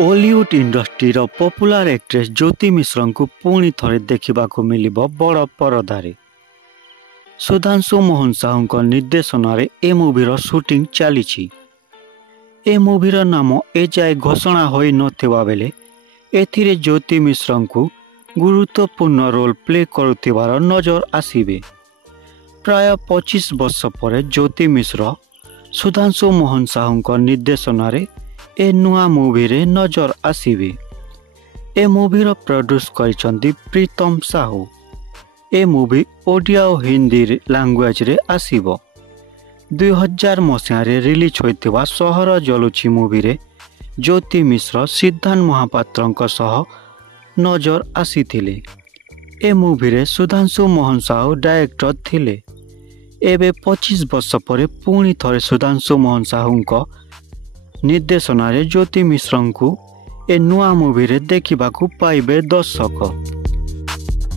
Ollywood इंडस्ट्रीर popular actress ज्योति मिश्र को पुणी थे देखा मिलिब बड़ परदारे। सुधांशु मोहन साहू निर्देशन ए मूवीर शूटिंग चली। ए मूवीर नाम एजाए घोषणा हो नथिबा बेले एथिरे ज्योति मिश्र को गुरुत्वपूर्ण रोल प्ले करुथिबार नजर आसीबे। प्राय 25 वर्ष पर ज्योति मिश्र सुधांशु मोहन साहू निर्देशन ए नुआ मूवी रे नजर आसीबे। ए मूवीर प्रोड्यूस करिसंदी प्रीतम साहू। ए मूवी ओडिया और हिंदी लैंग्वेज रे आसीबो। 2000 मसीह रिलीज होइतिबा सहर जलुची मूवी रे ज्योति मिश्र सिद्धांत महापात्र सह नजर आसीथिले। ए मूवी रे सुधांशु मोहन साहू डायरेक्टर थिले। एबे 25 वर्ष पर पुणी थरे सुधांशु मोहन साहू निर्देशन ज्योति मिश्र को ए नुआ मूवी रे देखा पाइबे दर्शक।